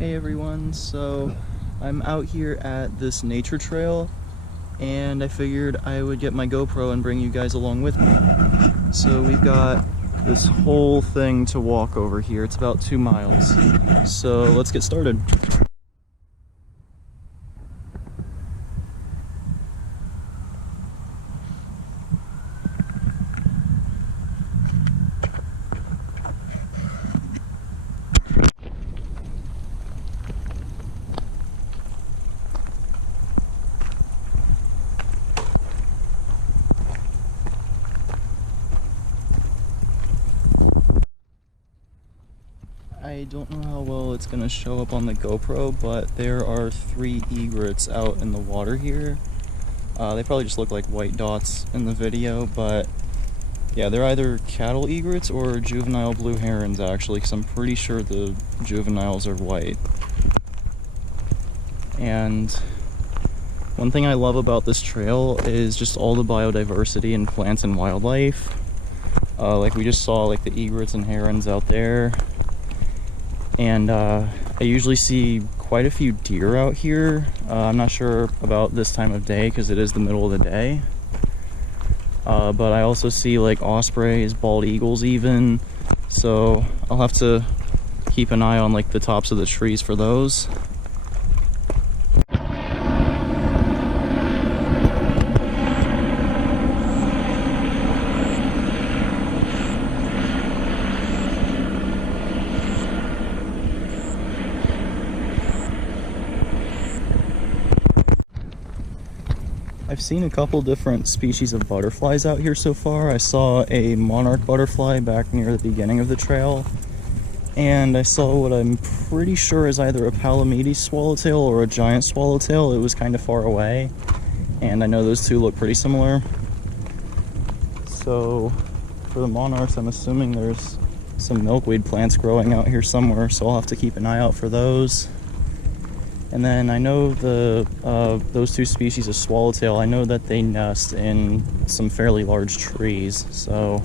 Hey everyone, so I'm out here at this nature trail and I figured I would get my GoPro and bring you guys along with me. So we've got this whole thing to walk over here. It's about 2 miles. So let's get started. I don't know how well it's going to show up on the GoPro, but there are 3 egrets out in the water here. They probably just look like white dots in the video, but yeah, they're either cattle egrets or juvenile blue herons actually, because I'm pretty sure the juveniles are white. And one thing I love about this trail is just all the biodiversity and plants and wildlife. Like we just saw like the egrets and herons out there. And I usually see quite a few deer out here. I'm not sure about this time of day because it is the middle of the day. But I also see like ospreys, bald eagles even. So I'll have to keep an eye on like the tops of the trees for those. I've seen a couple different species of butterflies out here so far. I saw a monarch butterfly back near the beginning of the trail, and I saw what I'm pretty sure is either a Palamedes swallowtail or a giant swallowtail. It was kind of far away, and I know those two look pretty similar. So for the monarchs, I'm assuming there's some milkweed plants growing out here somewhere, so I'll have to keep an eye out for those. And then I know those 2 species of swallowtail, I know that they nest in some fairly large trees, so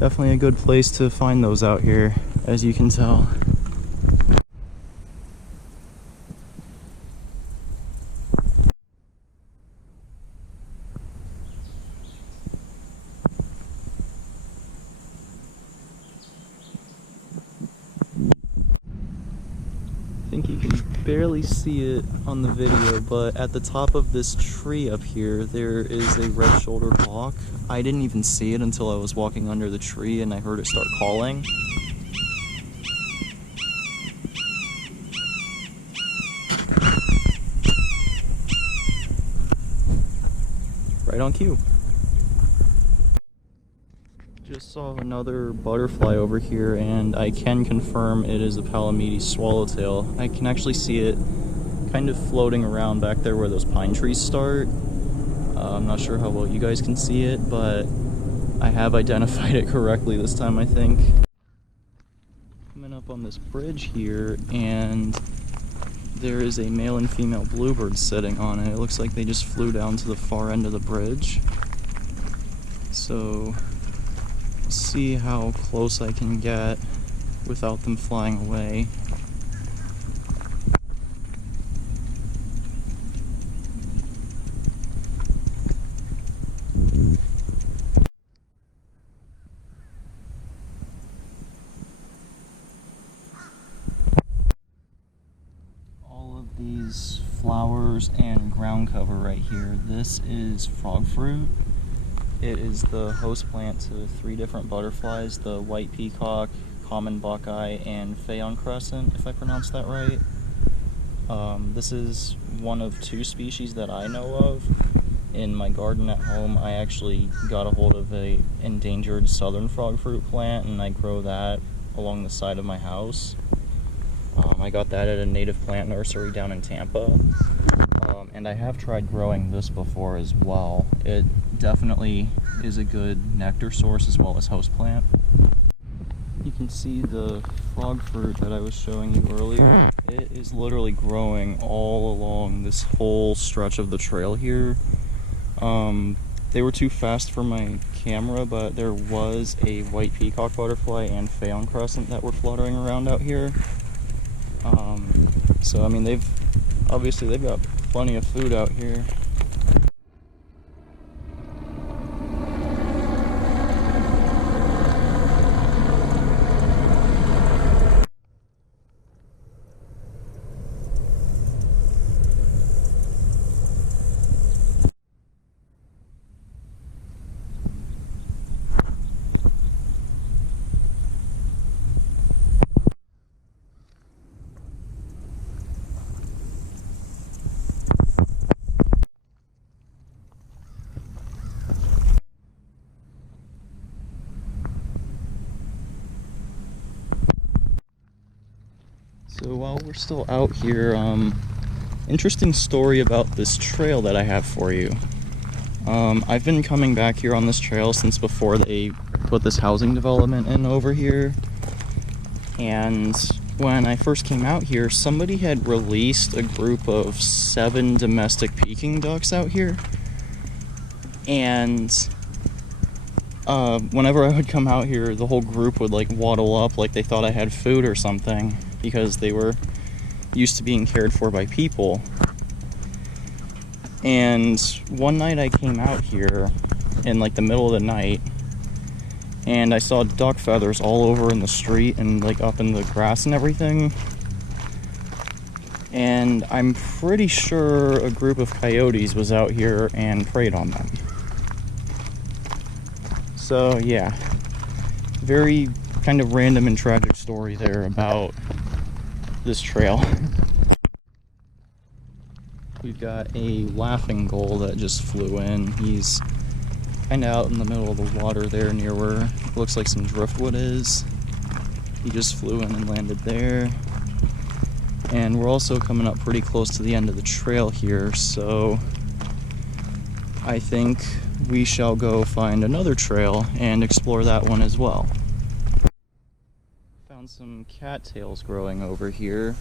definitely a good place to find those out here, as you can tell. I think you can barely see it on the video, but at the top of this tree up here, there is a red-shouldered hawk. I didn't even see it until I was walking under the tree and I heard it start calling. Right on cue. Just saw another butterfly over here, and I can confirm it is a Palamedes swallowtail. I can actually see it kind of floating around back there where those pine trees start. I'm not sure how well you guys can see it, but I have identified it correctly this time, I think. Coming up on this bridge here, and there is a male and female bluebird sitting on it. It looks like they just flew down to the far end of the bridge. So see how close I can get without them flying away. All of these flowers and ground cover right here, this is frog fruit. It is the host plant to 3 different butterflies, the white peacock, common buckeye, and Phaon crescent, if I pronounced that right. This is one of 2 species that I know of. In my garden at home, I actually got a hold of a endangered southern frog fruit plant, and I grow that along the side of my house. I got that at a native plant nursery down in Tampa. And I have tried growing this before as well. It definitely is a good nectar source as well as host plant. You can see the frog fruit that I was showing you earlier. It is literally growing all along this whole stretch of the trail here. They were too fast for my camera, but there was a white peacock butterfly and Phaon crescent that were fluttering around out here. So I mean, they've got plenty of food out here. So while we're still out here, interesting story about this trail that I have for you. I've been coming back here on this trail since before they put this housing development in over here. And when I first came out here, somebody had released a group of 7 domestic Peking ducks out here. And whenever I would come out here, the whole group would like waddle up like they thought I had food or something, because they were used to being cared for by people. And one night I came out here in like the middle of the night, and I saw duck feathers all over in the street and like up in the grass and everything. And I'm pretty sure a group of coyotes was out here and preyed on them. So yeah, very kind of random and tragic story there about this trail. We've got a laughing gull that just flew in. He's kind of out in the middle of the water there near where it looks like some driftwood is. He just flew in and landed there. And we're also coming up pretty close to the end of the trail here, so I think we shall go find another trail and explore that one as well. Found some cattails growing over here,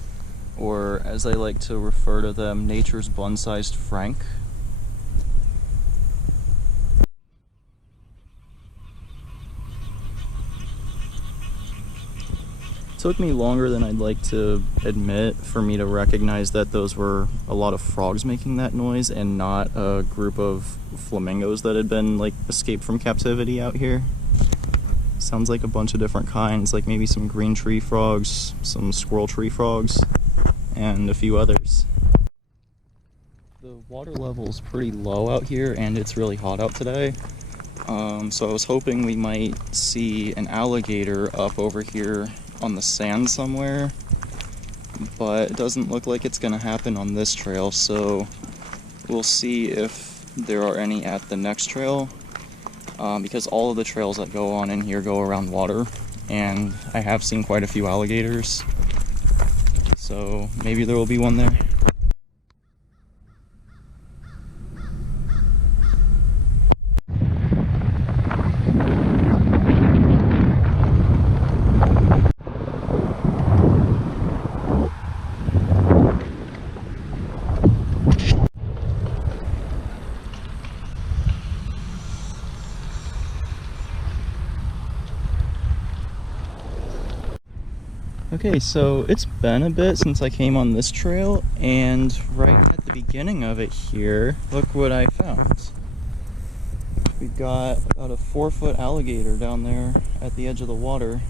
or as I like to refer to them, nature's bun-sized frank. It took me longer than I'd like to admit for me to recognize that those were a lot of frogs making that noise and not a group of flamingos that had been like escaped from captivity out here. Sounds like a bunch of different kinds, like maybe some green tree frogs, some squirrel tree frogs, and a few others. The water level is pretty low out here and it's really hot out today. So I was hoping we might see an alligator up over here on the sand somewhere, but it doesn't look like it's gonna happen on this trail, so we'll see if there are any at the next trail, because all of the trails that go on in here go around water, and I have seen quite a few alligators, so maybe there will be one there. Okay, so it's been a bit since I came on this trail, and right at the beginning of it here, look what I found. We've got about a 4-foot alligator down there at the edge of the water.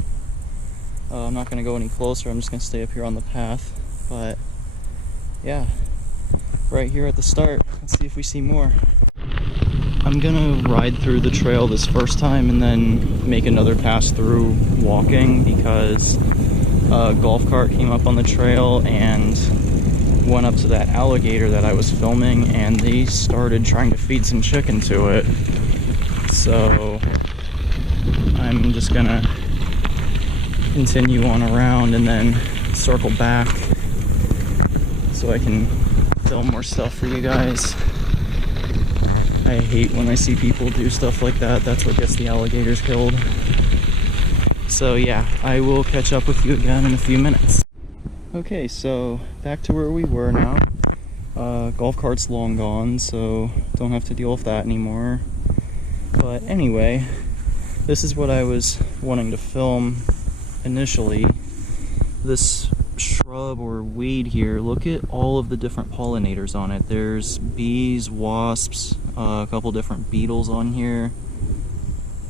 I'm not going to go any closer, I'm just going to stay up here on the path, but yeah, right here at the start. Let's see if we see more. I'm gonna ride through the trail this first time and then make another pass through walking, because a golf cart came up on the trail and went up to that alligator that I was filming, and they started trying to feed some chicken to it. So I'm just gonna continue on around and then circle back so I can film more stuff for you guys. I hate when I see people do stuff like that. That's what gets the alligators killed. So yeah, I will catch up with you again in a few minutes. Okay, so back to where we were now. Golf cart's long gone, so don't have to deal with that anymore. But anyway, this is what I was wanting to film initially. This shrub shrub or weed here, look at all of the different pollinators on it. There's bees, wasps, a couple different beetles on here.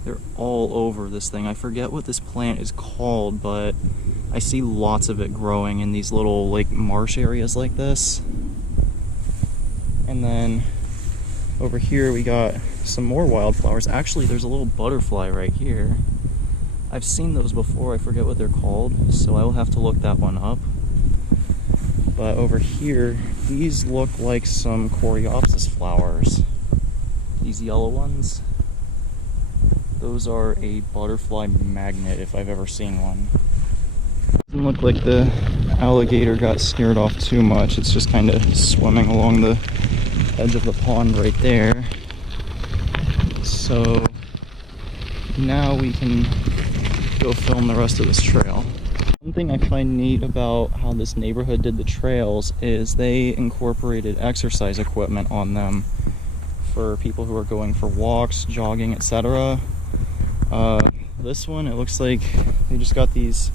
They're all over this thing. I forget what this plant is called, but I see lots of it growing in these little like marsh areas like this. And then over here we got some more wildflowers. Actually, there's a little butterfly right here. I've seen those before, I forget what they're called, so I will have to look that one up. But over here, these look like some coreopsis flowers. These yellow ones. Those are a butterfly magnet if I've ever seen one. Doesn't look like the alligator got scared off too much. It's just kind of swimming along the edge of the pond right there. So now we can go film the rest of this trail. One thing I find neat about how this neighborhood did the trails is they incorporated exercise equipment on them for people who are going for walks, jogging, etc. This one, it looks like they just got these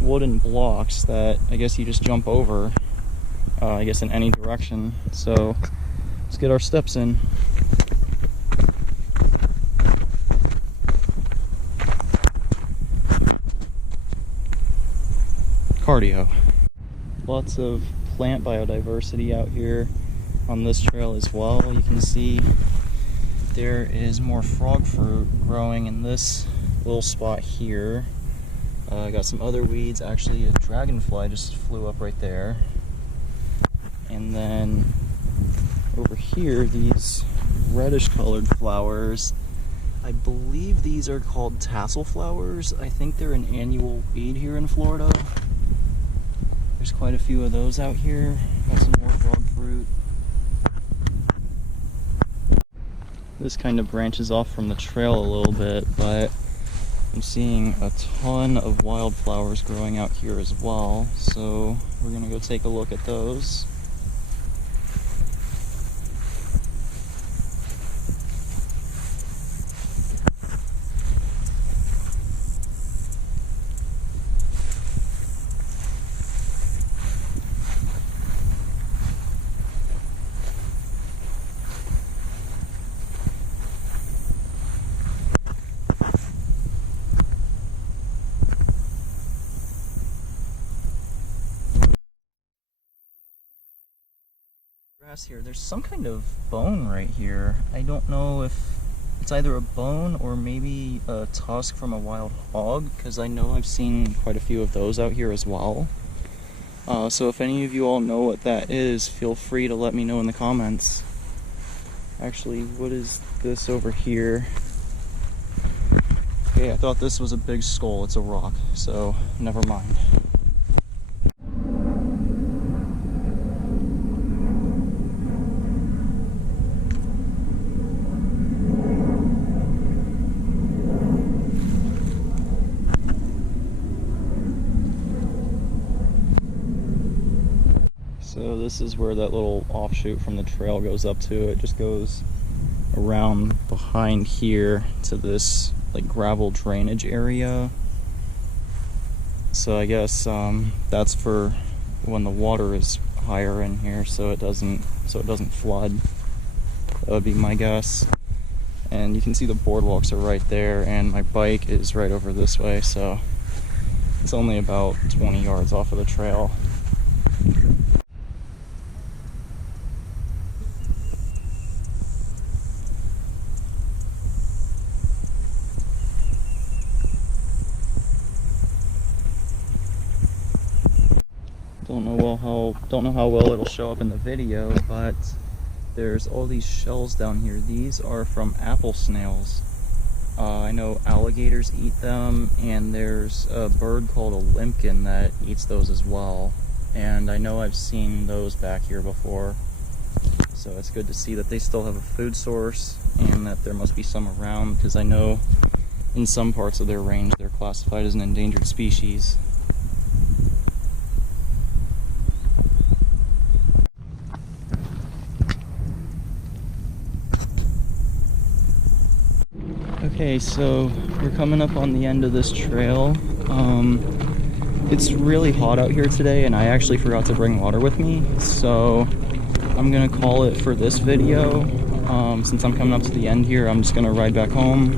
wooden blocks that I guess you just jump over, I guess in any direction. So let's get our steps in. Cardio. Lots of plant biodiversity out here on this trail as well. You can see there is more frog fruit growing in this little spot here. I got some other weeds. Actually, a dragonfly just flew up right there. And then over here, these reddish colored flowers, I believe these are called tassel flowers. I think they're an annual weed here in Florida. There's quite a few of those out here. Got some more frog fruit. This kind of branches off from the trail a little bit, but I'm seeing a ton of wildflowers growing out here as well. So we're gonna go take a look at those. Here, there's some kind of bone right here. I don't know if it's either a bone or maybe a tusk from a wild hog, because I know I've seen quite a few of those out here as well. So if any of you all know what that is, feel free to let me know in the comments. Actually, what is this over here? Okay, I thought this was a big skull. It's a rock, so never mind. So this is where that little offshoot from the trail goes up to. It just goes around behind here to this like gravel drainage area. So I guess that's for when the water is higher in here, so it doesn't flood. That would be my guess. And you can see the boardwalks are right there, and my bike is right over this way, so it's only about 20 yards off of the trail. Don't know how well it'll show up in the video, but there's all these shells down here. These are from apple snails. I know alligators eat them, and there's a bird called a limpkin that eats those as well. And I know I've seen those back here before. So it's good to see that they still have a food source, and that there must be some around, because I know in some parts of their range they're classified as an endangered species. Okay, so we're coming up on the end of this trail. It's really hot out here today, and I actually forgot to bring water with me, so I'm gonna call it for this video. Since I'm coming up to the end here, I'm just gonna ride back home.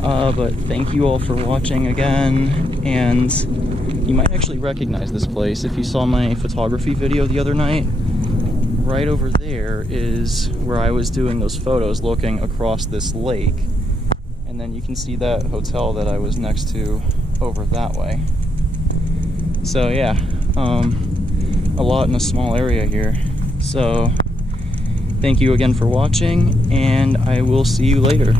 But thank you all for watching again, and you might actually recognize this place if you saw my photography video the other night. Right over there is where I was doing those photos looking across this lake, and then you can see that hotel that I was next to over that way. So yeah, a lot in a small area here. So thank you again for watching, and I will see you later.